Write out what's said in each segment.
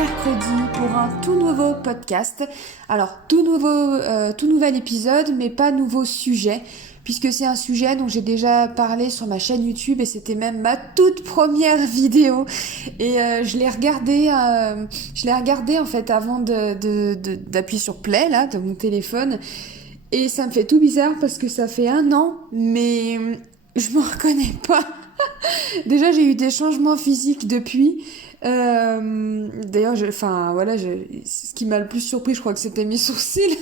mercredi pour un tout nouveau podcast. Alors, tout nouvel épisode, mais pas nouveau sujet, puisque c'est un sujet dont j'ai déjà parlé sur ma chaîne YouTube et c'était même ma toute première vidéo. Et je l'ai regardé en fait avant d'appuyer sur play là de mon téléphone. Et ça me fait tout bizarre parce que ça fait 1 an, mais je me reconnais pas. Déjà, j'ai eu des changements physiques depuis. D'ailleurs, ce qui m'a le plus surpris, je crois que c'était mes sourcils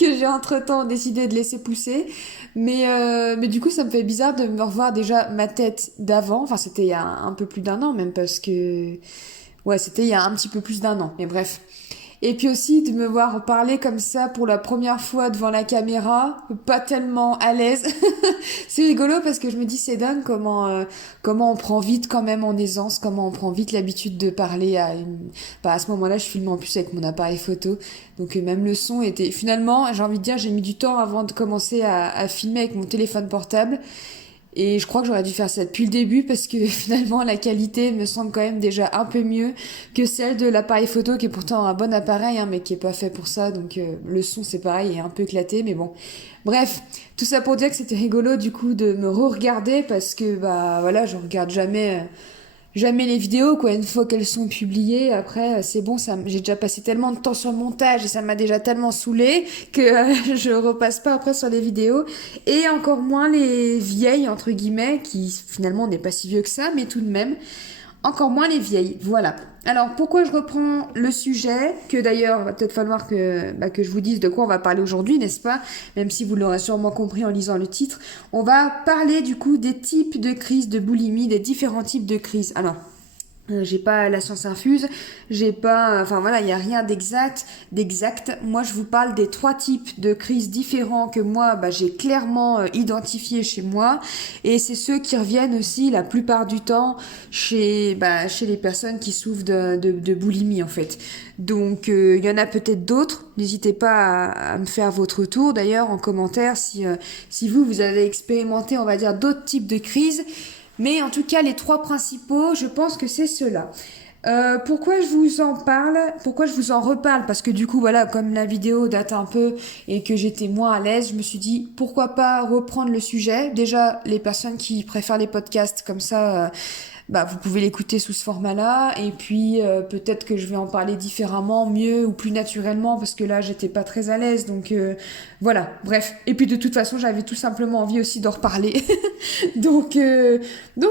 que j'ai entre-temps décidé de laisser pousser. Mais du coup, ça me fait bizarre de me revoir déjà ma tête d'avant. Enfin, c'était il y a un peu plus d'1 an même parce que... Ouais, c'était il y a un petit peu plus d'1 an. Mais bref. Et puis aussi de me voir parler comme ça pour la première fois devant la caméra, pas tellement à l'aise. C'est rigolo parce que je me dis c'est dingue comment on prend vite quand même en aisance, comment on prend vite l'habitude de parler à ce moment-là, je filme en plus avec mon appareil photo. Donc même le son était finalement, j'ai envie de dire, j'ai mis du temps avant de commencer à filmer avec mon téléphone portable. Et je crois que j'aurais dû faire ça depuis le début parce que finalement la qualité me semble quand même déjà un peu mieux que celle de l'appareil photo qui est pourtant un bon appareil mais qui est pas fait pour ça. Donc le son c'est pareil, est un peu éclaté mais bon. Bref, tout ça pour dire que c'était rigolo du coup de me re-regarder parce que bah voilà, je regarde jamais les vidéos quoi, une fois qu'elles sont publiées. Après c'est bon, j'ai déjà passé tellement de temps sur le montage et ça m'a déjà tellement saoulé que je repasse pas après sur les vidéos, et encore moins les vieilles entre guillemets qui finalement n'est pas si vieux que ça, mais tout de même encore moins les vieilles. Voilà. Alors pourquoi je reprends le sujet, que d'ailleurs va peut-être falloir que je vous dise de quoi on va parler aujourd'hui, n'est-ce pas? Même si vous l'aurez sûrement compris en lisant le titre. On va parler du coup des types de crises de boulimie, des différents types de crises. Alors, j'ai pas la science infuse, j'ai pas, enfin voilà, il y a rien d'exact. Moi, je vous parle des 3 types de crises différents que moi, j'ai clairement identifié chez moi, et c'est ceux qui reviennent aussi la plupart du temps chez les personnes qui souffrent de boulimie en fait. Donc, il y en a peut-être d'autres. N'hésitez pas à me faire votre tour d'ailleurs en commentaire si vous avez expérimenté, on va dire, d'autres types de crises. Mais en tout cas, les 3 principaux, je pense que c'est ceux-là. Pourquoi je vous en parle? Pourquoi je vous en reparle? Parce que du coup, voilà, comme la vidéo date un peu et que j'étais moins à l'aise, je me suis dit, pourquoi pas reprendre le sujet? Déjà, les personnes qui préfèrent les podcasts comme ça, vous pouvez l'écouter sous ce format-là. Et puis, peut-être que je vais en parler différemment, mieux ou plus naturellement, parce que là, j'étais pas très à l'aise. Donc, voilà, bref. Et puis, de toute façon, j'avais tout simplement envie aussi d'en reparler. Donc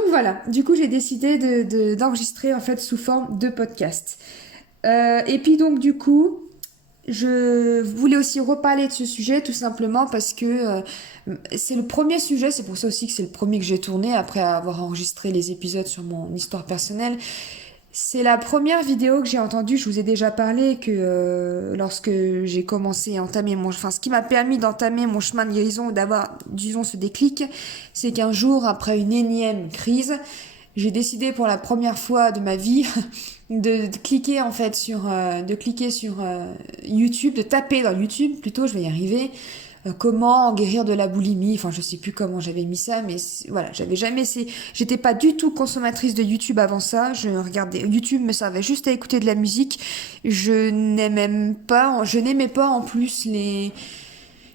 voilà, du coup j'ai décidé d'enregistrer en fait sous forme de podcast. Et puis donc du coup, je voulais aussi reparler de ce sujet tout simplement parce que c'est le premier sujet, c'est pour ça aussi que c'est le premier que j'ai tourné après avoir enregistré les épisodes sur mon histoire personnelle. C'est la première vidéo que j'ai entendue, je vous ai déjà parlé que lorsque j'ai commencé à entamer ce qui m'a permis d'entamer mon chemin de guérison, d'avoir, disons, ce déclic, c'est qu'un jour, après une énième crise, j'ai décidé pour la première fois de ma vie de cliquer en fait sur YouTube, de taper dans YouTube, plutôt, je vais y arriver, comment guérir de la boulimie. Enfin, je sais plus comment j'avais mis ça, mais voilà, j'étais pas du tout consommatrice de YouTube avant ça. Je regardais YouTube, me servait juste à écouter de la musique. Je n'aimais pas en plus les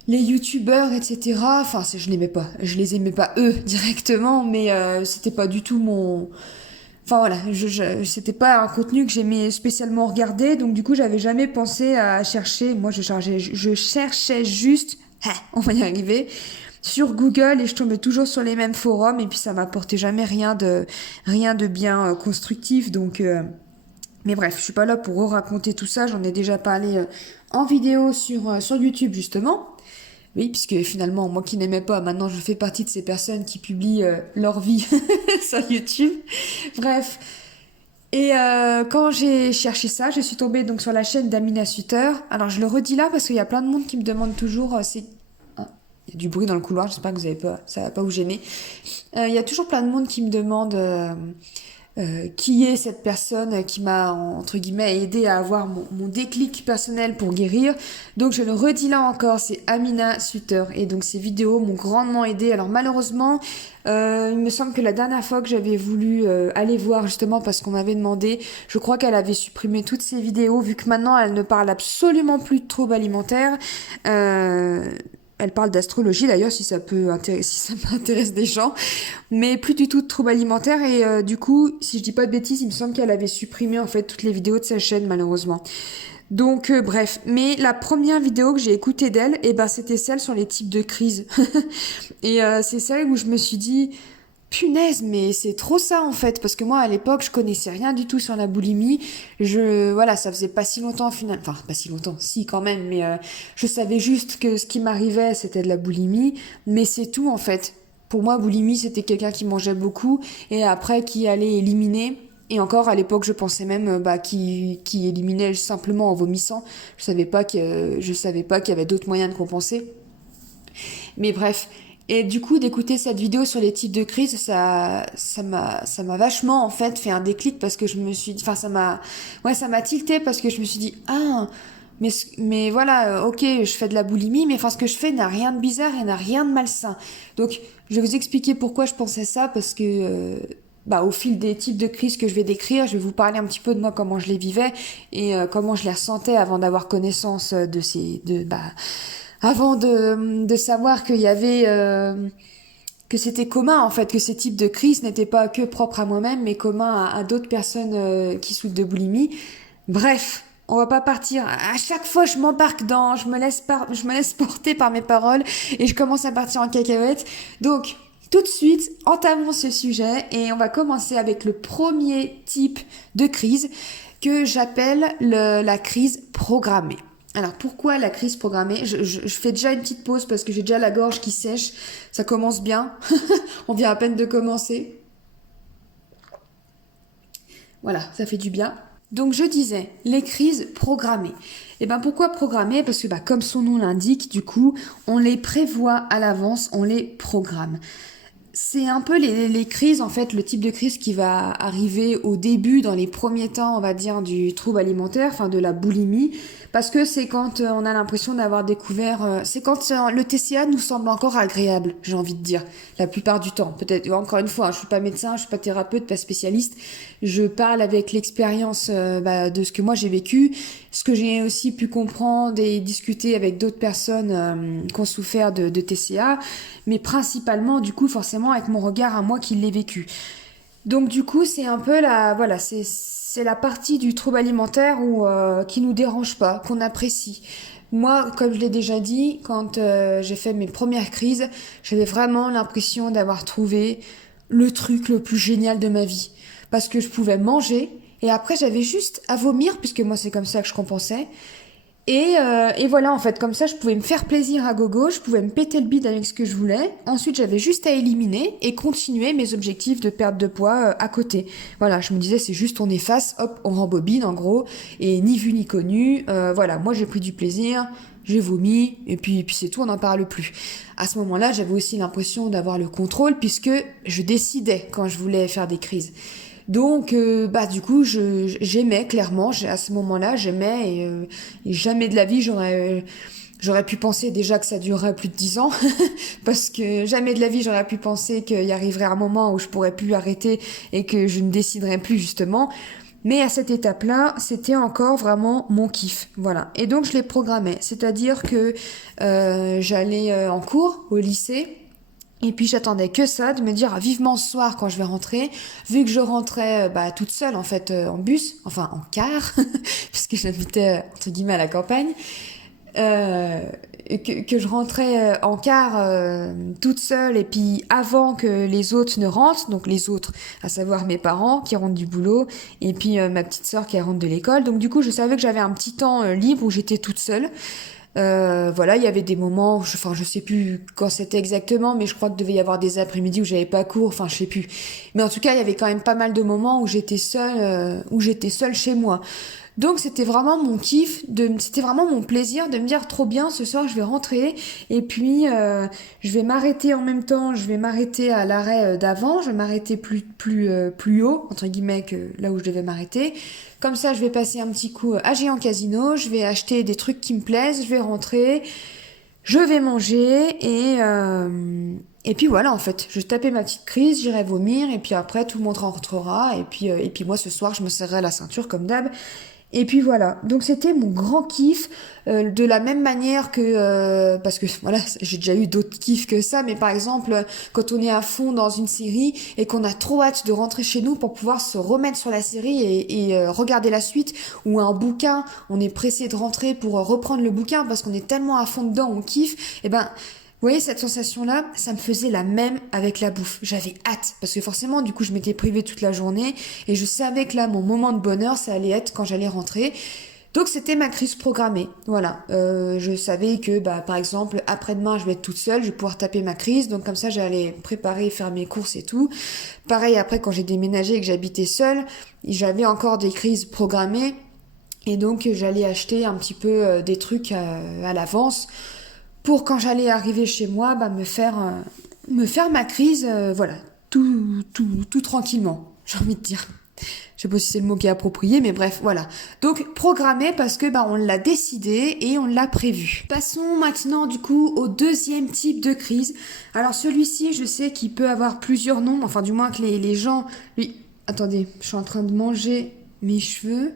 youtubeurs, etc. Enfin, je n'aimais pas. Je les aimais pas eux directement, mais c'était pas du tout mon... Enfin voilà, c'était pas un contenu que j'aimais spécialement regarder, donc du coup j'avais jamais pensé à chercher. Moi je cherchais juste, on va y arriver, sur Google, et je tombais toujours sur les mêmes forums, et puis ça m'apportait jamais rien de bien constructif. Donc mais bref, je suis pas là pour raconter tout ça, j'en ai déjà parlé en vidéo sur YouTube justement. Oui, puisque finalement, moi qui n'aimais pas, maintenant je fais partie de ces personnes qui publient leur vie sur YouTube. Bref. Et quand j'ai cherché ça, je suis tombée donc sur la chaîne d'Amina Suter. Alors je le redis là parce qu'il y a plein de monde qui me demande toujours... il y a du bruit dans le couloir, j'espère que ça va pas vous gêner. Il y a toujours plein de monde qui me demande qui est cette personne qui m'a, entre guillemets, aidé à avoir mon déclic personnel pour guérir. Donc je le redis là encore, c'est Amina Suter. Et donc ces vidéos m'ont grandement aidé. Alors malheureusement, il me semble que la dernière fois que j'avais voulu aller voir, justement parce qu'on m'avait demandé, je crois qu'elle avait supprimé toutes ces vidéos, vu que maintenant elle ne parle absolument plus de troubles alimentaires. Elle parle d'astrologie d'ailleurs, si ça m'intéresse des gens, mais plus du tout de troubles alimentaires. Et du coup, si je dis pas de bêtises, il me semble qu'elle avait supprimé en fait toutes les vidéos de sa chaîne, malheureusement. Donc bref, mais la première vidéo que j'ai écoutée d'elle, c'était celle sur les types de crises. Et c'est celle où je me suis dit, punaise, mais c'est trop ça en fait, parce que moi à l'époque je connaissais rien du tout sur la boulimie. Voilà, ça faisait pas si longtemps finalement, enfin pas si longtemps, si quand même, mais je savais juste que ce qui m'arrivait c'était de la boulimie, mais c'est tout en fait. Pour moi, boulimie c'était quelqu'un qui mangeait beaucoup et après qui allait éliminer. Et encore à l'époque, je pensais même qui éliminait simplement en vomissant. Je savais pas qu'il y avait d'autres moyens de compenser. Mais bref. Et du coup, d'écouter cette vidéo sur les types de crises, ça m'a vachement, en fait, fait un déclic parce que je me suis dit, enfin, ça m'a tilté parce que je me suis dit, ah, mais voilà, ok, je fais de la boulimie, mais enfin, ce que je fais n'a rien de bizarre et n'a rien de malsain. Donc, je vais vous expliquer pourquoi je pensais ça parce que, au fil des types de crises que je vais décrire, je vais vous parler un petit peu de moi, comment je les vivais et comment je les ressentais avant d'avoir connaissance avant de savoir qu'il y avait que c'était commun en fait, que ces types de crises n'étaient pas que propres à moi-même mais communs à d'autres personnes qui souffrent de boulimie. Bref, on va pas partir. À chaque fois, je m'embarque je me laisse porter par mes paroles et je commence à partir en cacahuète. Donc, tout de suite, entamons ce sujet et on va commencer avec le premier type de crise que j'appelle la crise programmée. Alors pourquoi la crise programmée ? Je fais déjà une petite pause parce que j'ai déjà la gorge qui sèche. Ça commence bien. On vient à peine de commencer. Voilà, ça fait du bien. Donc je disais, les crises programmées. Et pourquoi programmées ? Parce que comme son nom l'indique, du coup, on les prévoit à l'avance, on les programme. C'est un peu les crises, en fait, le type de crise qui va arriver au début, dans les premiers temps, on va dire, du trouble alimentaire, enfin de la boulimie, parce que c'est quand on a l'impression d'avoir découvert, c'est quand le TCA nous semble encore agréable, j'ai envie de dire, la plupart du temps. Peut-être, encore une fois, je suis pas médecin, je suis pas thérapeute, pas spécialiste, je parle avec l'expérience de ce que moi j'ai vécu, ce que j'ai aussi pu comprendre et discuter avec d'autres personnes qui ont souffert de TCA, mais principalement, du coup, forcément, avec mon regard à moi qui l'ai vécu. Donc, du coup, c'est un peu c'est la partie du trouble alimentaire qui nous dérange pas, qu'on apprécie. Moi, comme je l'ai déjà dit, quand j'ai fait mes premières crises, j'avais vraiment l'impression d'avoir trouvé le truc le plus génial de ma vie. Parce que je pouvais manger, et après j'avais juste à vomir, puisque moi c'est comme ça que je compensais. Et voilà, en fait, comme ça, je pouvais me faire plaisir à gogo, je pouvais me péter le bide avec ce que je voulais. Ensuite, j'avais juste à éliminer et continuer mes objectifs de perte de poids à côté. Voilà, je me disais, c'est juste on efface, hop, on rembobine en gros, et ni vu ni connu. Voilà, moi j'ai pris du plaisir, j'ai vomi, et puis c'est tout, on n'en parle plus. À ce moment-là, j'avais aussi l'impression d'avoir le contrôle, puisque je décidais quand je voulais faire des crises. Donc, du coup, j'aimais clairement. À ce moment-là, j'aimais et jamais de la vie j'aurais pu penser déjà que ça durerait plus de 10 ans, parce que jamais de la vie j'aurais pu penser qu'il y arriverait un moment où je pourrais plus arrêter et que je ne déciderais plus justement. Mais à cette étape-là, c'était encore vraiment mon kiff, voilà. Et donc je les programmais, c'est-à-dire que j'allais en cours au lycée. Et puis j'attendais que ça, de me dire vivement ce soir quand je vais rentrer, vu que je rentrais toute seule en fait en bus, enfin en car, puisque j'habitais entre guillemets à la campagne, que je rentrais en car toute seule et puis avant que les autres ne rentrent, donc les autres, à savoir mes parents qui rentrent du boulot et puis ma petite sœur qui rentre de l'école. Donc du coup je savais que j'avais un petit temps libre où j'étais toute seule. Voilà, il y avait des moments, je sais plus quand c'était exactement, mais je crois que devait y avoir des après-midi où j'avais pas cours, je sais plus. Mais en tout cas, il y avait quand même pas mal de moments où j'étais seule chez moi. Donc c'était vraiment mon kiff, c'était vraiment mon plaisir de me dire trop bien, ce soir je vais rentrer et puis je vais m'arrêter en même temps, je vais m'arrêter à l'arrêt d'avant, je vais m'arrêter plus haut, entre guillemets, que là où je devais m'arrêter. Comme ça je vais passer un petit coup à Géant Casino, je vais acheter des trucs qui me plaisent, je vais rentrer, je vais manger et puis voilà, en fait, je vais taper ma petite crise, j'irai vomir et puis après tout le monde rentrera et puis moi ce soir je me serrerai la ceinture comme d'hab. Et puis voilà, donc c'était mon grand kiff, de la même manière que, parce que voilà, j'ai déjà eu d'autres kiffs que ça, mais par exemple, quand on est à fond dans une série et qu'on a trop hâte de rentrer chez nous pour pouvoir se remettre sur la série et regarder la suite, ou un bouquin, on est pressé de rentrer pour reprendre le bouquin parce qu'on est tellement à fond dedans, on kiffe, et ben... Vous voyez, cette sensation-là, ça me faisait la même avec la bouffe. J'avais hâte, parce que forcément, du coup, je m'étais privée toute la journée, et je savais que là, mon moment de bonheur, ça allait être quand j'allais rentrer. Donc, c'était ma crise programmée. Voilà. Je savais que, par exemple, après-demain, je vais être toute seule, je vais pouvoir taper ma crise, donc comme ça, j'allais préparer, faire mes courses et tout. Pareil, après, quand j'ai déménagé et que j'habitais seule, j'avais encore des crises programmées, et donc, j'allais acheter un petit peu des trucs à l'avance, pour quand j'allais arriver chez moi, me faire ma crise, voilà, tout tranquillement, j'ai envie de dire. Je sais pas si c'est le mot qui est approprié, mais bref, voilà. Donc, programmé parce que on l'a décidé et on l'a prévu. Passons maintenant, du coup, au deuxième type de crise. Alors, celui-ci, je sais qu'il peut avoir plusieurs noms, enfin, du moins que les gens... Attendez, je suis en train de manger mes cheveux.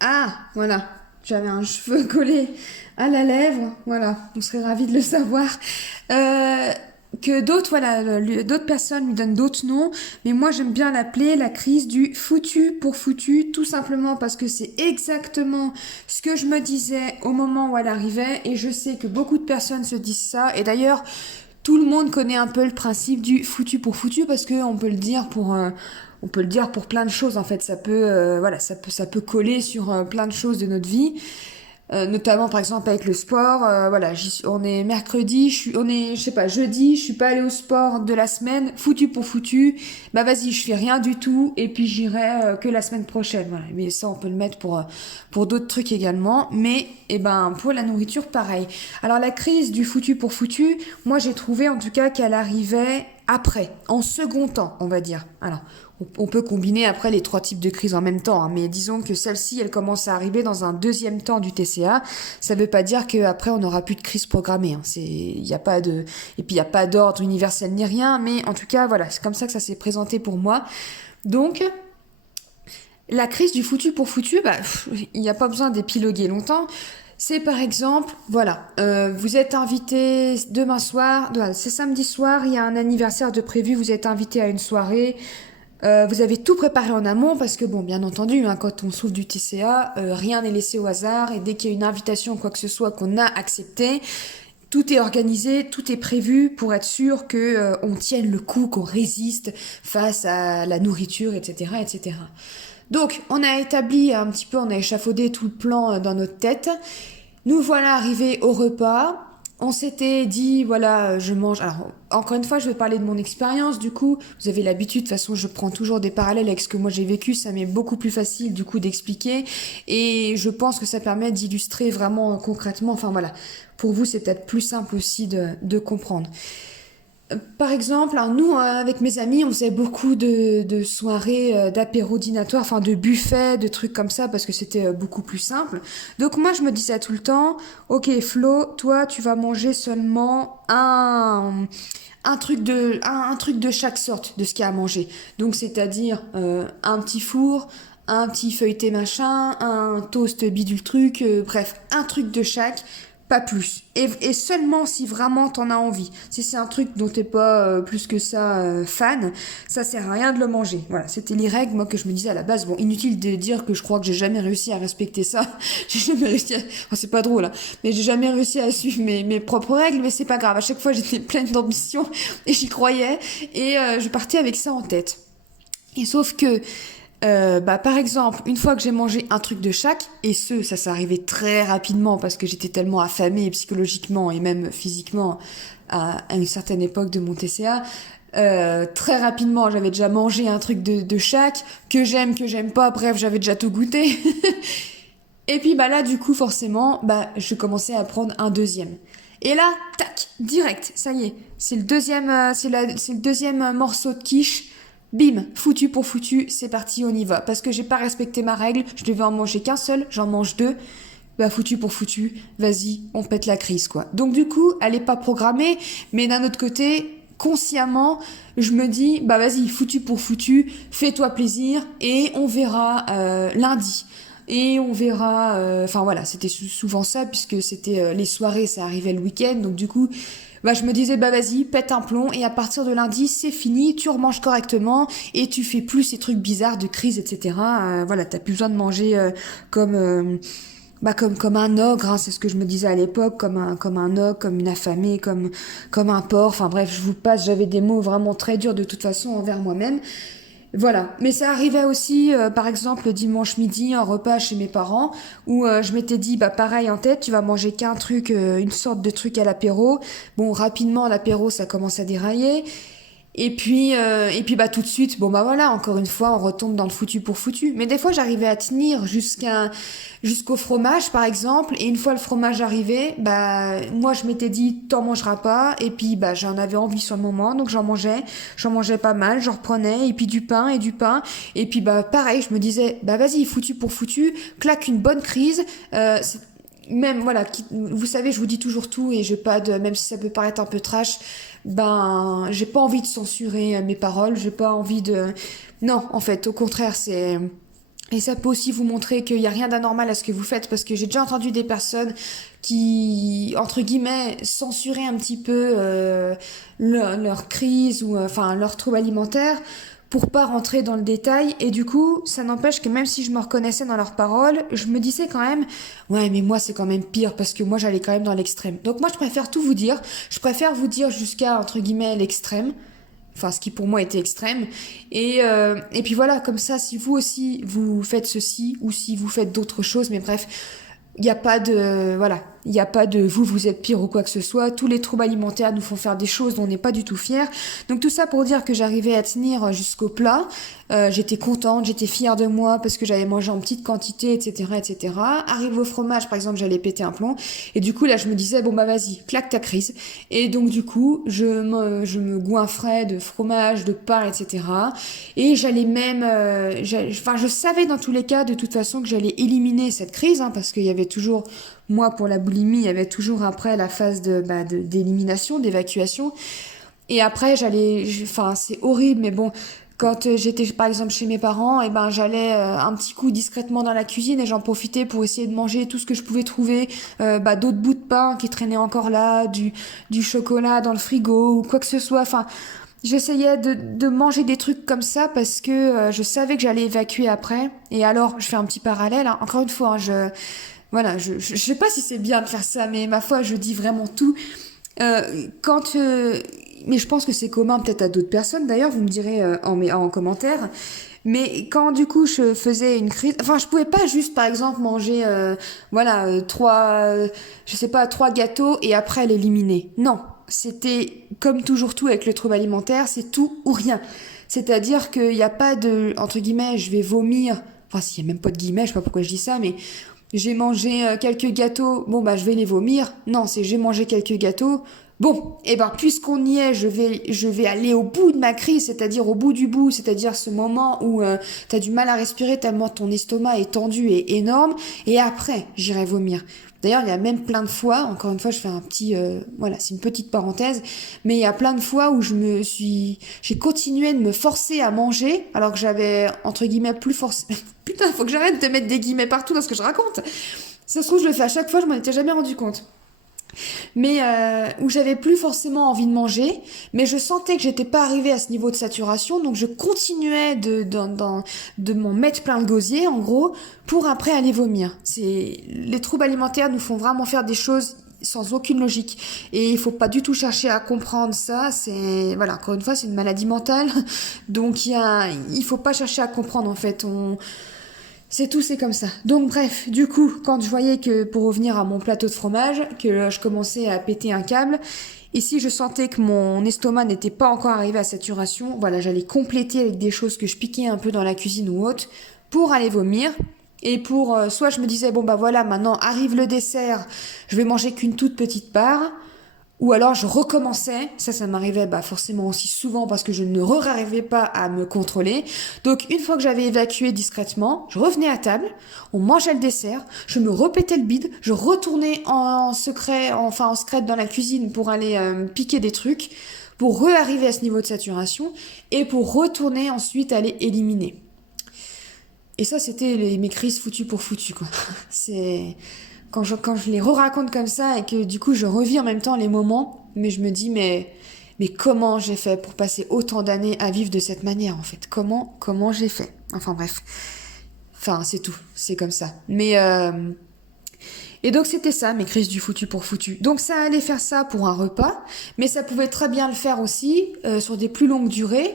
Ah, voilà. J'avais un cheveu collé à la lèvre, voilà, on serait ravis de le savoir. Que d'autres, voilà, d'autres personnes lui donnent d'autres noms, mais moi j'aime bien l'appeler la crise du foutu pour foutu, tout simplement parce que c'est exactement ce que je me disais au moment où elle arrivait, et je sais que beaucoup de personnes se disent ça, et d'ailleurs tout le monde connaît un peu le principe du foutu pour foutu, parce que on peut le dire pour plein de choses en fait. Ça peut, voilà, ça peut coller sur plein de choses de notre vie. Notamment par exemple avec le sport, voilà, on est mercredi, je sais pas, jeudi, je suis pas allée au sport de la semaine, foutu pour foutu, vas-y, je fais rien du tout, et puis j'irai que la semaine prochaine, voilà. Mais ça on peut le mettre pour d'autres trucs également, mais pour la nourriture pareil. Alors la crise du foutu pour foutu, moi j'ai trouvé en tout cas qu'elle arrivait après, en second temps, on va dire. Alors, on peut combiner après les trois types de crises en même temps, hein, mais disons que celle-ci, elle commence à arriver dans un deuxième temps du TCA. Ça veut pas dire qu'après on n'aura plus de crise programmée. Hein. Il y a pas de, et puis il y a pas d'ordre universel ni rien, mais en tout cas, voilà, c'est comme ça que ça s'est présenté pour moi. Donc, la crise du foutu pour foutu, il n'y a pas besoin d'épiloguer longtemps. C'est par exemple, voilà, vous êtes invité demain soir, c'est samedi soir, il y a un anniversaire de prévu, vous êtes invité à une soirée. Vous avez tout préparé en amont parce que bien entendu, hein, quand on souffre du TCA, rien n'est laissé au hasard, et dès qu'il y a une invitation ou quoi que ce soit qu'on a accepté, tout est organisé, tout est prévu pour être sûr que on tienne le coup, qu'on résiste face à la nourriture, etc., etc. Donc, on a établi un petit peu, on a échafaudé tout le plan dans notre tête. Nous voilà arrivés au repas. On s'était dit, voilà, je mange... Alors, encore une fois, je vais parler de mon expérience, du coup. Vous avez l'habitude, de toute façon, je prends toujours des parallèles avec ce que moi j'ai vécu. Ça m'est beaucoup plus facile, du coup, d'expliquer. Et je pense que ça permet d'illustrer vraiment concrètement. Enfin, voilà. Pour vous, c'est peut-être plus simple aussi de comprendre. Par exemple, nous, avec mes amis, on faisait beaucoup de soirées d'apéro dînatoire, enfin de buffets, de trucs comme ça, parce que c'était beaucoup plus simple. Donc moi, je me disais tout le temps, ok Flo, toi, tu vas manger seulement un truc de chaque sorte de ce qu'il y a à manger. Donc c'est-à-dire un petit four, un petit feuilleté machin, un toast bidule truc, bref, un truc de chaque. Pas plus. Et seulement si vraiment t'en as envie. Si c'est un truc dont t'es pas plus que ça fan, ça sert à rien de le manger. Voilà, c'était les règles, moi, que je me disais à la base. Bon, inutile de dire que je crois que j'ai jamais réussi à respecter ça. J'ai jamais réussi à... Enfin, c'est pas drôle, hein. Mais j'ai jamais réussi à suivre mes propres règles, mais c'est pas grave. À chaque fois, j'étais pleine d'ambition et j'y croyais. Et je partais avec ça en tête. Et sauf que... par exemple, une fois que j'ai mangé un truc de chaque, et ça s'est arrivé très rapidement parce que j'étais tellement affamée psychologiquement et même physiquement à une certaine époque de mon TCA, Très rapidement, j'avais déjà mangé un truc de chaque, que j'aime pas, bref, j'avais déjà tout goûté. Et puis bah là, du coup, forcément, bah je commençais à prendre un deuxième. Et là, tac, direct, ça y est, c'est le deuxième, c'est le deuxième morceau de quiche. Bim, foutu pour foutu, c'est parti, on y va. Parce que j'ai pas respecté ma règle, je devais en manger qu'un seul, j'en mange deux. Bah foutu pour foutu, vas-y, on pète la crise quoi. Donc du coup, elle est pas programmée, mais d'un autre côté, consciemment, je me dis bah vas-y, foutu pour foutu, fais-toi plaisir et on verra lundi. Et on verra, enfin voilà, c'était souvent ça puisque c'était les soirées, ça arrivait le week-end, donc du coup, bah je me disais bah vas-y, pète un plomb et à partir de lundi c'est fini, tu remanges correctement et tu fais plus ces trucs bizarres de crise, etc. Voilà, t'as plus besoin de manger comme comme un ogre, hein, c'est ce que je me disais à l'époque, comme un ogre, comme une affamée, comme un porc. Enfin bref, je vous passe, j'avais des mots vraiment très durs de toute façon envers moi-même. Voilà, mais ça arrivait aussi, par exemple, le dimanche midi, un repas chez mes parents, où je m'étais dit, bah pareil en tête, tu vas manger qu'un truc, une sorte de truc à l'apéro. Bon, rapidement, l'apéro, ça commence à dérailler. Et puis bah tout de suite, bon bah voilà, encore une fois, on retombe dans le foutu pour foutu. Mais des fois, j'arrivais à tenir jusqu'au fromage, par exemple. Et une fois le fromage arrivé, bah moi je m'étais dit, t'en mangeras pas. Et puis bah j'en avais envie sur le moment, donc j'en mangeais pas mal, j'en reprenais. Et puis du pain et du pain. Et puis bah pareil, je me disais, bah vas-y, foutu pour foutu, claque une bonne crise. Même voilà, vous savez, je vous dis toujours tout et je pas de, même si ça peut paraître un peu trash, ben j'ai pas envie de censurer mes paroles, j'ai pas envie de, non, en fait, au contraire, c'est, et ça peut aussi vous montrer qu'il y a rien d'anormal à ce que vous faites parce que j'ai déjà entendu des personnes qui, entre guillemets, censuraient un petit peu leur crise ou enfin leur trouble alimentaire pour pas rentrer dans le détail et du coup ça n'empêche que même si je me reconnaissais dans leurs paroles je me disais quand même ouais mais moi c'est quand même pire parce que moi j'allais quand même dans l'extrême donc moi je préfère tout vous dire je préfère vous dire jusqu'à entre guillemets l'extrême enfin ce qui pour moi était extrême et puis voilà comme ça si vous aussi vous faites ceci ou si vous faites d'autres choses mais bref il n'y a pas de voilà il n'y a pas de vous êtes pire ou quoi que ce soit tous les troubles alimentaires nous font faire des choses dont on n'est pas du tout fier donc tout ça pour dire que j'arrivais à tenir jusqu'au plat j'étais contente j'étais fière de moi parce que j'avais mangé en petite quantité etc arrive au fromage par exemple j'allais péter un plomb et du coup là je me disais bon bah vas-y claque ta crise et donc du coup je me goinfrais de fromage de pain etc et j'allais même enfin je savais dans tous les cas de toute façon que j'allais éliminer cette crise hein, parce qu'il y avait toujours moi pour la boulimie il y avait toujours après la phase d'élimination d'évacuation et après enfin c'est horrible mais bon quand j'étais par exemple chez mes parents et ben j'allais un petit coup discrètement dans la cuisine et j'en profitais pour essayer de manger tout ce que je pouvais trouver d'autres bouts de pain qui traînaient encore là du chocolat dans le frigo ou quoi que ce soit enfin j'essayais de manger des trucs comme ça parce que je savais que j'allais évacuer après. Et alors, je fais un petit parallèle. Hein. Encore une fois, hein, je sais pas si c'est bien de faire ça, mais ma foi, je dis vraiment tout. Mais je pense que c'est commun peut-être à d'autres personnes. D'ailleurs, vous me direz en commentaire. Mais quand du coup je faisais une crise, enfin je pouvais pas juste par exemple manger je sais pas trois gâteaux et après l'éliminer. Non, c'était comme toujours tout avec le trouble alimentaire, c'est tout ou rien. C'est-à-dire qu'il n'y a pas de entre guillemets je vais vomir. Enfin s'il y a même pas de guillemets, je sais pas pourquoi je dis ça, mais j'ai mangé quelques gâteaux, bon bah je vais les vomir. Non, c'est j'ai mangé quelques gâteaux. Bon, et ben puisqu'on y est, je vais aller au bout de ma crise, c'est-à-dire au bout du bout, c'est-à-dire ce moment où t'as du mal à respirer tellement ton estomac est tendu et énorme, et après j'irai vomir. D'ailleurs, il y a même plein de fois, encore une fois, je fais un petit, voilà, c'est une petite parenthèse, mais il y a plein de fois où j'ai continué de me forcer à manger, alors que j'avais entre guillemets plus forcé. Putain, faut que j'arrête de mettre des guillemets partout dans ce que je raconte. Ça se trouve, je le fais à chaque fois, je m'en étais jamais rendu compte mais où j'avais plus forcément envie de manger, mais je sentais que j'étais pas arrivée à ce niveau de saturation, donc je continuais de m'en mettre plein le gosier, en gros, pour après aller vomir. Les troubles alimentaires nous font vraiment faire des choses sans aucune logique, et il faut pas du tout chercher à comprendre ça. C'est voilà, encore une fois, c'est une maladie mentale, donc il faut pas chercher à comprendre en fait. C'est tout, c'est comme ça. Donc bref, du coup, quand je voyais que, pour revenir à mon plateau de fromage, que je commençais à péter un câble, et si je sentais que mon estomac n'était pas encore arrivé à saturation, voilà, j'allais compléter avec des choses que je piquais un peu dans la cuisine ou autre, pour aller vomir. Et pour, soit je me disais, bon bah voilà, maintenant arrive le dessert, je vais manger qu'une toute petite part, ou alors je recommençais, ça m'arrivait bah forcément aussi souvent parce que je ne arrivais pas à me contrôler. Donc une fois que j'avais évacué discrètement, je revenais à table, on mangeait le dessert, je me repétais le bide, je retournais en secret, enfin en secrète dans la cuisine pour aller piquer des trucs, pour re-arriver à ce niveau de saturation et pour retourner ensuite aller éliminer. Et ça c'était mes crises foutues pour foutues quoi. C'est quand je les re-raconte comme ça et que du coup je revis en même temps les moments, mais je me dis mais comment j'ai fait pour passer autant d'années à vivre de cette manière en fait? Comment j'ai fait? Enfin bref. Enfin c'est tout, c'est comme ça. Et donc c'était ça, mes crises du foutu pour foutu. Donc ça allait faire ça pour un repas, mais ça pouvait très bien le faire aussi sur des plus longues durées.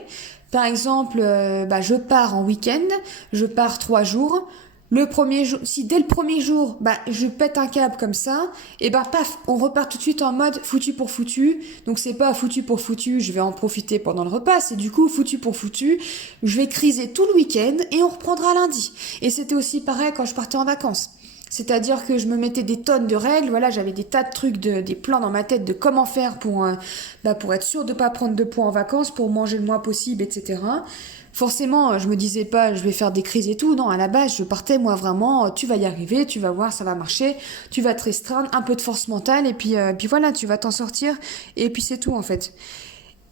Par exemple, je pars en week-end, je pars 3 jours. Le premier jour, si dès le premier jour, je pète un câble comme ça, et paf, on repart tout de suite en mode foutu pour foutu. Donc c'est pas foutu pour foutu, je vais en profiter pendant le repas, c'est du coup foutu pour foutu. Je vais criser tout le week-end et on reprendra lundi. Et c'était aussi pareil quand je partais en vacances. C'est-à-dire que je me mettais des tonnes de règles, voilà, j'avais des tas de trucs, des plans dans ma tête de comment faire pour être sûr de pas prendre de poids en vacances, pour manger le moins possible, etc. Forcément, je me disais pas, je vais faire des crises et tout. Non, à la base, je partais, moi, vraiment, tu vas y arriver, tu vas voir, ça va marcher, tu vas te restreindre, un peu de force mentale, et puis voilà, tu vas t'en sortir, et puis c'est tout, en fait.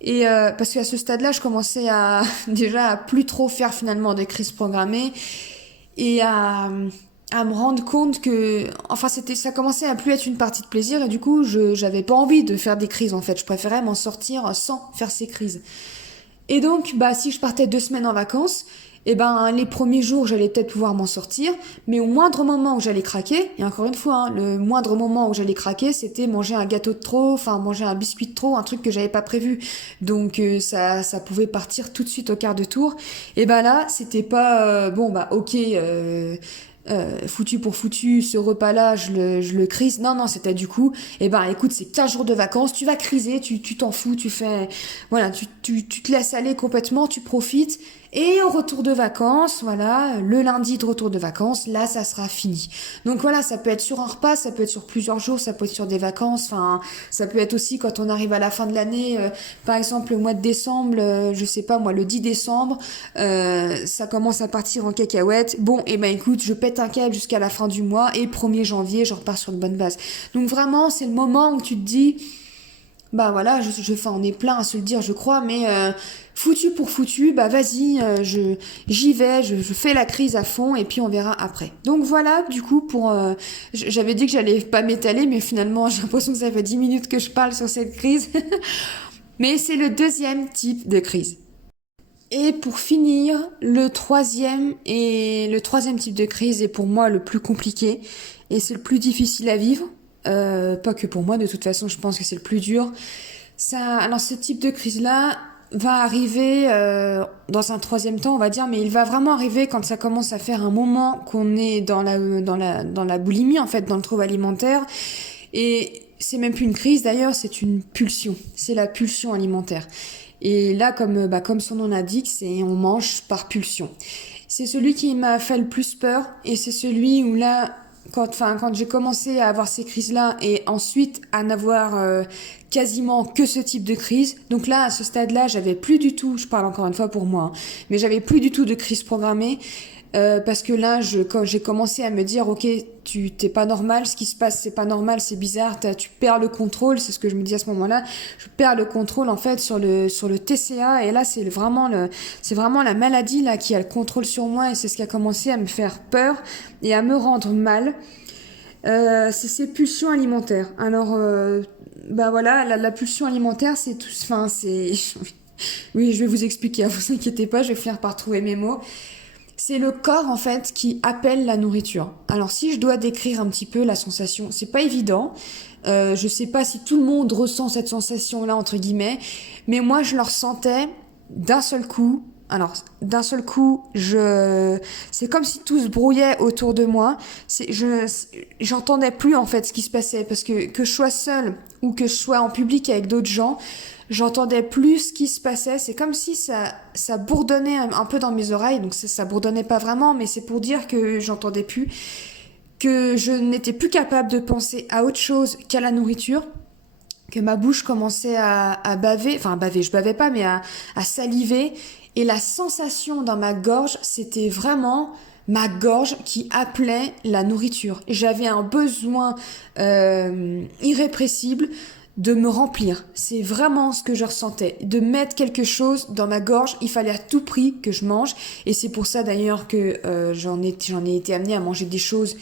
Et parce qu'à ce stade-là, je commençais à déjà à plus trop faire finalement des crises programmées, et à me rendre compte que enfin ça commençait à plus être une partie de plaisir et du coup j'avais pas envie de faire des crises en fait, je préférais m'en sortir sans faire ces crises. Et donc si je partais 2 semaines en vacances, les premiers jours j'allais peut-être pouvoir m'en sortir, mais au moindre moment où j'allais craquer, et encore une fois le moindre moment où j'allais craquer c'était manger un gâteau de trop, enfin manger un biscuit de trop, un truc que j'avais pas prévu, donc ça pouvait partir tout de suite au quart de tour. Et là c'était pas ok, foutu pour foutu, ce repas-là, je le crise. Non, non, c'était du coup, écoute, c'est 15 jours de vacances, tu vas criser, tu t'en fous, tu fais, voilà, tu te laisses aller complètement, tu profites. Et au retour de vacances, voilà, le lundi de retour de vacances, là, ça sera fini. Donc voilà, ça peut être sur un repas, ça peut être sur plusieurs jours, ça peut être sur des vacances, enfin, ça peut être aussi quand on arrive à la fin de l'année, par exemple, le mois de décembre, je sais pas moi, le 10 décembre, ça commence à partir en cacahuète. Bon, écoute, je pète un câble jusqu'à la fin du mois et 1er janvier, je repars sur une bonne base. Donc vraiment, c'est le moment où tu te dis, voilà, on est plein à se le dire, je crois, mais foutu pour foutu, vas-y, j'y vais, je fais la crise à fond et puis on verra après. Donc voilà, du coup, j'avais dit que j'allais pas m'étaler, mais finalement, j'ai l'impression que ça fait 10 minutes que je parle sur cette crise. Mais c'est le deuxième type de crise. Et pour finir, le troisième type de crise est pour moi le plus compliqué et c'est le plus difficile à vivre. Pas que pour moi, de toute façon, je pense que c'est le plus dur. Alors ce type de crise-là va arriver dans un troisième temps, on va dire, mais il va vraiment arriver quand ça commence à faire un moment qu'on est dans la boulimie, en fait, dans le trouble alimentaire. Et c'est même plus une crise d'ailleurs, c'est une pulsion. C'est la pulsion alimentaire. Et là, comme son nom l'indique, on mange par pulsion. C'est celui qui m'a fait le plus peur et c'est celui où là, quand j'ai commencé à avoir ces crises-là et ensuite à n'avoir quasiment que ce type de crise. Donc là, à ce stade-là, j'avais plus du tout, je parle encore une fois pour moi, mais j'avais plus du tout de crise programmée. Parce que là, quand j'ai commencé à me dire, ok, t'es pas normal, ce qui se passe, c'est pas normal, c'est bizarre, tu perds le contrôle, c'est ce que je me dis à ce moment-là. Je perds le contrôle en fait sur le TCA, et là c'est vraiment la maladie là qui a le contrôle sur moi, et c'est ce qui a commencé à me faire peur et à me rendre mal. C'est ces pulsions alimentaires. Alors, voilà, la pulsion alimentaire, c'est tout, enfin c'est, oui, je vais vous expliquer, vous inquiétez pas, je vais finir par trouver mes mots. C'est le corps en fait qui appelle la nourriture. Alors si je dois décrire un petit peu la sensation, c'est pas évident. Je sais pas si tout le monde ressent cette sensation-là entre guillemets, mais moi je le ressentais d'un seul coup. Alors, d'un seul coup, c'est comme si tout se brouillait autour de moi. J'entendais plus en fait ce qui se passait parce que je sois seule ou que je sois en public avec d'autres gens, j'entendais plus ce qui se passait. C'est comme si ça bourdonnait un peu dans mes oreilles. Donc ça bourdonnait pas vraiment, mais c'est pour dire que j'entendais plus, que je n'étais plus capable de penser à autre chose qu'à la nourriture, que ma bouche commençait à baver, enfin à baver, je bavais pas, mais à saliver, et la sensation dans ma gorge, c'était vraiment ma gorge qui appelait la nourriture. J'avais un besoin irrépressible de me remplir. C'est vraiment ce que je ressentais, de mettre quelque chose dans ma gorge. Il fallait à tout prix que je mange, et c'est pour ça d'ailleurs que j'en ai été amenée à manger des choses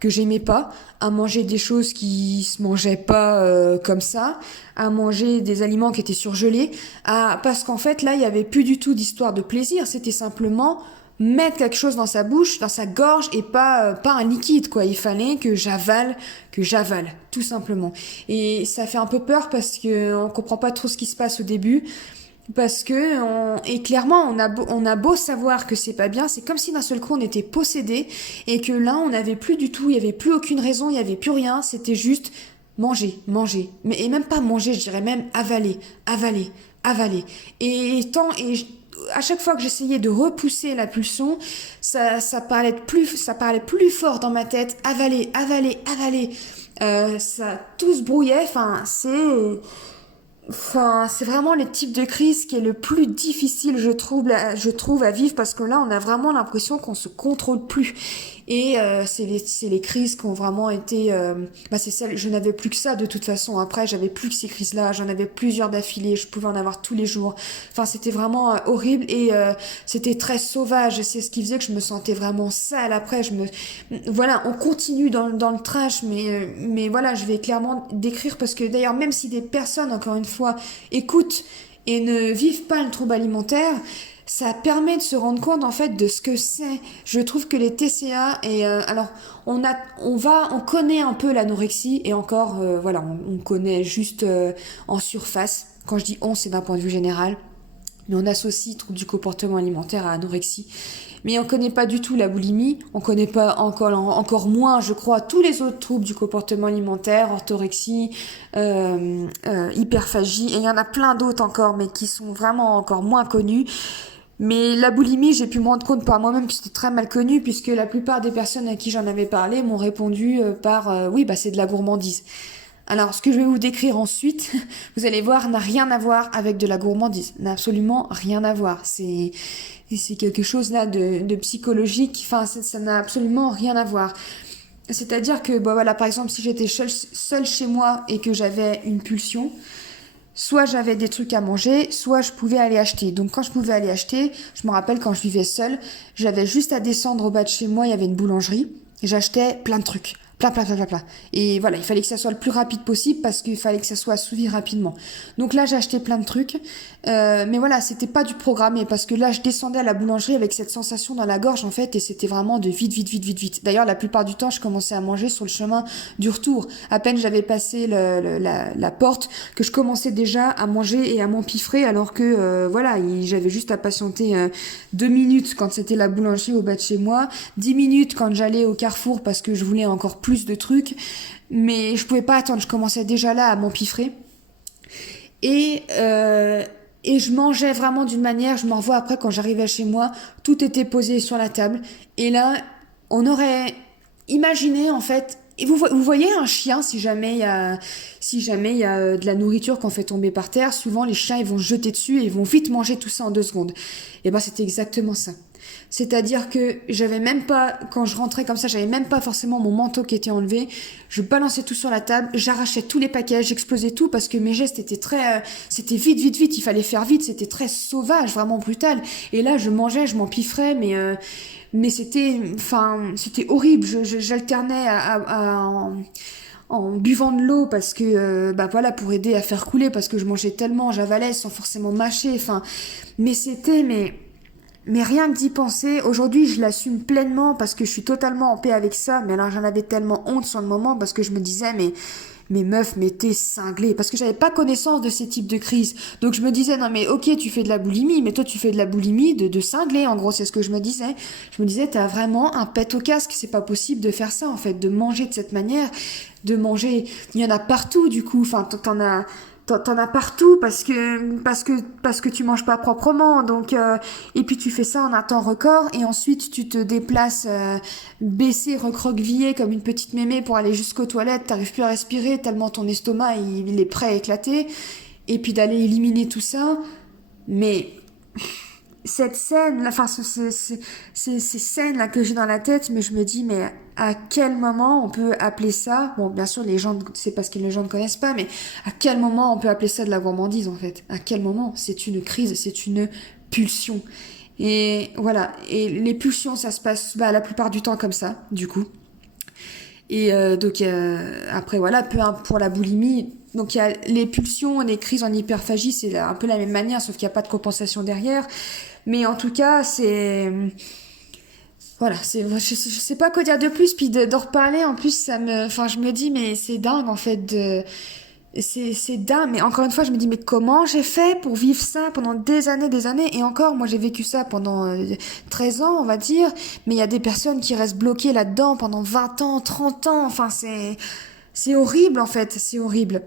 que j'aimais pas, à manger des choses qui se mangeaient pas comme ça, à manger des aliments qui étaient surgelés, parce qu'en fait là il y avait plus du tout d'histoire de plaisir, c'était simplement mettre quelque chose dans sa bouche, dans sa gorge, et pas un liquide quoi. Il fallait que j'avale, tout simplement. Et ça fait un peu peur parce que on comprend pas trop ce qui se passe au début. Et clairement, on a beau savoir que c'est pas bien, c'est comme si d'un seul coup on était possédé et que là on n'avait plus du tout, il y avait plus aucune raison, il y avait plus rien, c'était juste manger, et même pas manger, je dirais même avaler. À chaque fois que j'essayais de repousser la pulsion, ça parlait plus fort dans ma tête, avaler. Ça tout se brouillait, c'est vraiment le type de crise qui est le plus difficile, je trouve, à vivre, parce que là, on a vraiment l'impression qu'on se contrôle plus. Et c'est les crises qui ont vraiment été... c'est celle, je n'avais plus que ça de toute façon. Après, j'avais plus que ces crises-là. J'en avais plusieurs d'affilée. Je pouvais en avoir tous les jours. Enfin, c'était vraiment horrible, et c'était très sauvage. C'est ce qui faisait que je me sentais vraiment sale. Après, voilà, on continue dans le trash, mais voilà, je vais clairement décrire, parce que d'ailleurs, même si des personnes, encore une fois, écoutent et ne vivent pas le trouble alimentaire, ça permet de se rendre compte en fait de ce que c'est. Je trouve que les TCA, et alors on connaît un peu l'anorexie, et encore voilà, on connaît juste en surface. Quand je dis on, c'est d'un point de vue général, mais on associe trouble du comportement alimentaire à anorexie. Mais on connaît pas du tout la boulimie, on connaît pas encore moins, je crois, tous les autres troubles du comportement alimentaire, orthorexie, hyperphagie, et il y en a plein d'autres encore, mais qui sont vraiment encore moins connus. Mais la boulimie, j'ai pu me rendre compte par moi-même que c'était très mal connu, puisque la plupart des personnes à qui j'en avais parlé m'ont répondu par oui, c'est de la gourmandise. Alors, ce que je vais vous décrire ensuite, vous allez voir, n'a rien à voir avec de la gourmandise. N'a absolument rien à voir. C'est quelque chose là de psychologique. Enfin, ça n'a absolument rien à voir. C'est-à-dire que, voilà, par exemple, si j'étais seule chez moi et que j'avais une pulsion, soit j'avais des trucs à manger, soit je pouvais aller acheter. Donc quand je pouvais aller acheter, je me rappelle quand je vivais seule, j'avais juste à descendre au bas de chez moi, il y avait une boulangerie, et j'achetais plein de trucs. Plein. Et voilà, il fallait que ça soit le plus rapide possible, parce qu'il fallait que ça soit assouvi rapidement. Donc là, j'ai acheté plein de trucs. Mais voilà, c'était pas du programmé, parce que là, je descendais à la boulangerie avec cette sensation dans la gorge, en fait, et c'était vraiment de vite. D'ailleurs, la plupart du temps, je commençais à manger sur le chemin du retour. À peine j'avais passé la porte, que je commençais déjà à manger et à m'empiffrer, alors que, voilà, j'avais juste à patienter 2 minutes quand c'était la boulangerie au bas de chez moi, 10 minutes quand j'allais au Carrefour, parce que je voulais encore plus de trucs, mais je pouvais pas attendre, je commençais déjà là à m'empiffrer, et je mangeais vraiment d'une manière, je m'en revois après quand j'arrivais chez moi, tout était posé sur la table, et là on aurait imaginé en fait, et vous voyez un chien, si jamais il y a de la nourriture qu'on fait tomber par terre, souvent les chiens ils vont se jeter dessus et ils vont vite manger tout ça en 2 secondes. Et c'était exactement ça. C'est-à-dire que j'avais même pas, quand je rentrais comme ça, j'avais même pas forcément mon manteau qui était enlevé. Je balançais tout sur la table, j'arrachais tous les paquets, j'explosais tout, parce que mes gestes étaient c'était vite, il fallait faire vite, c'était très sauvage, vraiment brutal. Et là, je mangeais, je m'empiffrais, mais c'était horrible. J'alternais en buvant de l'eau, parce que pour aider à faire couler, parce que je mangeais tellement, j'avalais sans forcément mâcher. Mais rien que d'y penser, aujourd'hui je l'assume pleinement, parce que je suis totalement en paix avec ça. Mais alors j'en avais tellement honte sur le moment, parce que je me disais mais meuf, mais t'es cinglée. Parce que j'avais pas connaissance de ces types de crises. Donc je me disais, non mais ok, tu fais de la boulimie, mais toi tu fais de la boulimie de cinglée, en gros, c'est ce que je me disais. Je me disais, t'as vraiment un pet au casque, c'est pas possible de faire ça, en fait, de manger de cette manière, de manger, il y en a partout, du coup, enfin, t'en as partout parce que tu manges pas proprement, donc et puis tu fais ça en un temps record et ensuite tu te déplaces baissé recroquevillé comme une petite mémé pour aller jusqu'aux toilettes, t'arrives plus à respirer tellement ton estomac il est prêt à éclater, et puis d'aller éliminer tout ça. Mais cette scène, là, enfin, ces scènes là que j'ai dans la tête, mais je me dis, mais à quel moment on peut appeler ça, bon, bien sûr, les gens, c'est parce que les gens ne connaissent pas, mais à quel moment on peut appeler ça de la gourmandise, en fait? À quel moment? C'est une crise, c'est une pulsion. Et voilà. Et les pulsions, ça se passe, bah, la plupart du temps comme ça, du coup. Et donc après voilà, pour la boulimie, donc il y a les pulsions, les crises en hyperphagie, c'est un peu la même manière, sauf qu'il n'y a pas de compensation derrière. Mais en tout cas, c'est voilà, je sais pas quoi dire de plus, puis d'en reparler en plus, enfin je me dis mais c'est dingue en fait c'est dingue, mais encore une fois, je me dis, mais comment j'ai fait pour vivre ça pendant des années, et encore, moi j'ai vécu ça pendant 13 ans, on va dire, mais il y a des personnes qui restent bloquées là-dedans pendant 20 ans, 30 ans, enfin c'est horrible en fait, c'est horrible.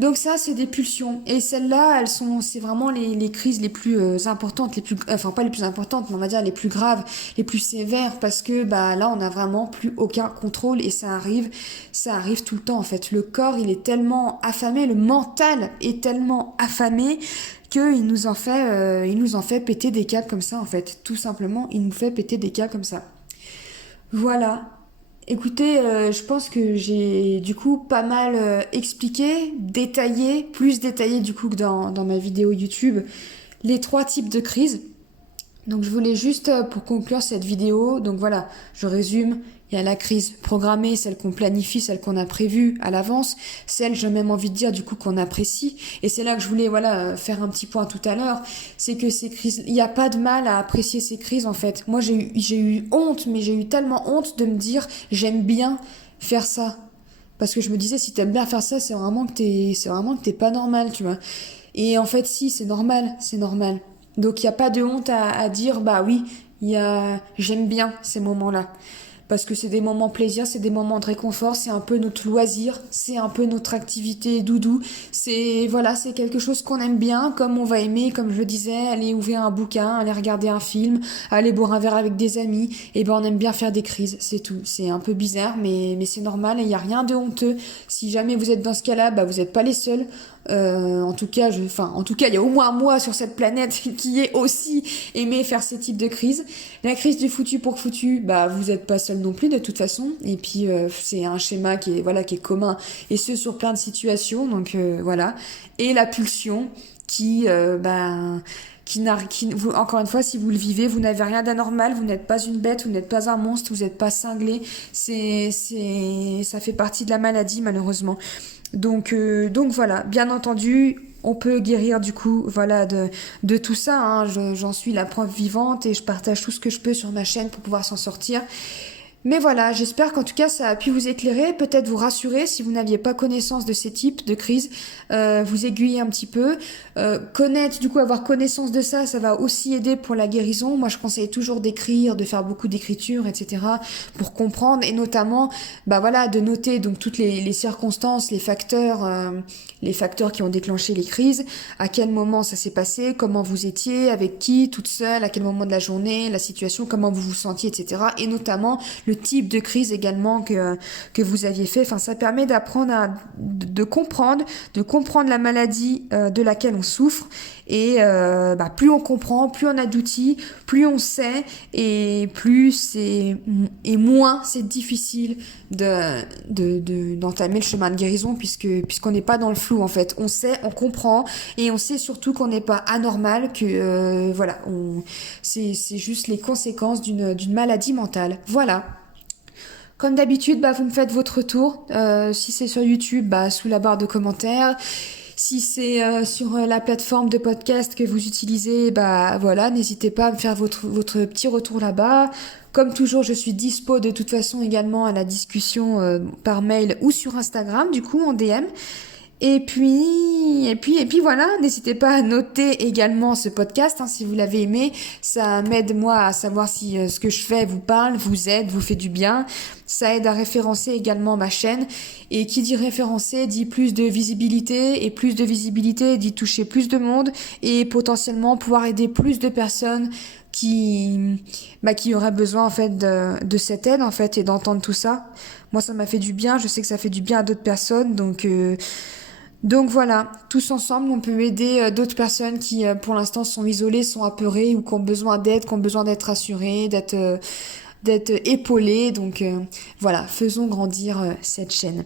Donc ça, c'est des pulsions. Et celles-là, c'est vraiment les crises les plus importantes, enfin pas les plus importantes, mais on va dire les plus graves, les plus sévères, parce que bah là, on n'a vraiment plus aucun contrôle et ça arrive tout le temps en fait. Le corps, il est tellement affamé, le mental est tellement affamé il nous en fait péter des câbles comme ça en fait. Tout simplement, il nous fait péter des câbles comme ça. Voilà. Écoutez, je pense que j'ai du coup pas mal expliqué, détaillé, plus détaillé du coup que dans ma vidéo YouTube, les 3 types de crises. Donc je voulais juste, pour conclure cette vidéo, donc voilà, je résume, il y a la crise programmée, celle qu'on planifie, celle qu'on a prévue à l'avance, celle, j'ai même envie de dire, du coup, qu'on apprécie. Et c'est là que je voulais, voilà, faire un petit point tout à l'heure, c'est que ces crises, il n'y a pas de mal à apprécier ces crises, en fait. Moi, j'ai eu honte, mais j'ai eu tellement honte de me dire, j'aime bien faire ça. Parce que je me disais, si t'aimes bien faire ça, c'est vraiment que t'es pas normal, tu vois. Et en fait, si, c'est normal, c'est normal. Donc il n'y a pas de honte à dire, bah oui, j'aime bien ces moments-là. Parce que c'est des moments plaisir, c'est des moments de réconfort, c'est un peu notre loisir, c'est un peu notre activité doudou. Voilà, c'est quelque chose qu'on aime bien, comme on va aimer, comme je le disais, aller ouvrir un bouquin, aller regarder un film, aller boire un verre avec des amis. Et ben on aime bien faire des crises, c'est tout. C'est un peu bizarre, mais c'est normal et il n'y a rien de honteux. Si jamais vous êtes dans ce cas-là, bah vous n'êtes pas les seuls. En tout cas, il y a au moins moi sur cette planète qui est aussi aimé faire ces types de crises. La crise du foutu pour foutu, bah vous êtes pas seul non plus de toute façon. Et puis c'est un schéma qui est commun et ce sur plein de situations. Donc voilà. Et la pulsion encore une fois, si vous le vivez, vous n'avez rien d'anormal, vous n'êtes pas une bête, vous n'êtes pas un monstre, vous n'êtes pas cinglé. Ça fait partie de la maladie malheureusement. Donc voilà, bien entendu, on peut guérir du coup, voilà, de tout ça. Hein. J'en suis la preuve vivante et je partage tout ce que je peux sur ma chaîne pour pouvoir s'en sortir. Mais voilà, j'espère qu'en tout cas ça a pu vous éclairer, peut-être vous rassurer si vous n'aviez pas connaissance de ces types de crises, vous aiguiller un petit peu, avoir connaissance de ça, ça va aussi aider pour la guérison. Moi je conseille toujours d'écrire, de faire beaucoup d'écriture, etc. pour comprendre et notamment, de noter donc toutes les circonstances, les facteurs qui ont déclenché les crises, à quel moment ça s'est passé, comment vous étiez, avec qui, toute seule, à quel moment de la journée, la situation, comment vous vous sentiez, etc. Et notamment le type de crise également que vous aviez fait. Enfin, ça permet d'apprendre de comprendre la maladie de laquelle on souffre. Et plus on comprend, plus on a d'outils, plus on sait, et moins c'est difficile d'entamer le chemin de guérison puisqu'on n'est pas dans le flou en fait. On sait, on comprend, et on sait surtout qu'on n'est pas anormal, que c'est juste les conséquences d'une maladie mentale. Voilà. Comme d'habitude, vous me faites votre retour. Si c'est sur YouTube, sous la barre de commentaires. Si c'est sur la plateforme de podcast que vous utilisez, bah voilà, n'hésitez pas à me faire votre petit retour là-bas. Comme toujours, je suis dispo de toute façon également à la discussion par mail ou sur Instagram, du coup en DM. Et puis voilà, n'hésitez pas à noter également ce podcast hein, si vous l'avez aimé. Ça m'aide moi à savoir si ce que je fais vous parle, vous aide, vous fait du bien. Ça aide à référencer également ma chaîne. Et qui dit référencer dit plus de visibilité. Et plus de visibilité dit toucher plus de monde. Et potentiellement pouvoir aider plus de personnes qui auraient besoin en fait de cette aide en fait et d'entendre tout ça. Moi ça m'a fait du bien, je sais que ça fait du bien à d'autres personnes donc voilà, tous ensemble, on peut aider d'autres personnes qui, pour l'instant, sont isolées, sont apeurées ou qui ont besoin d'aide, qui ont besoin d'être rassurées, d'être épaulées. Donc voilà, faisons grandir cette chaîne.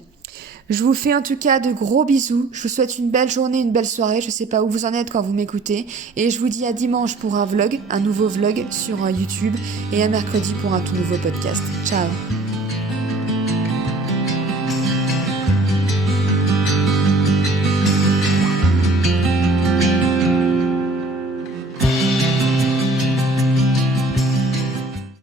Je vous fais en tout cas de gros bisous. Je vous souhaite une belle journée, une belle soirée. Je sais pas où vous en êtes quand vous m'écoutez. Et je vous dis à dimanche pour un nouveau vlog sur YouTube et à mercredi pour un tout nouveau podcast. Ciao!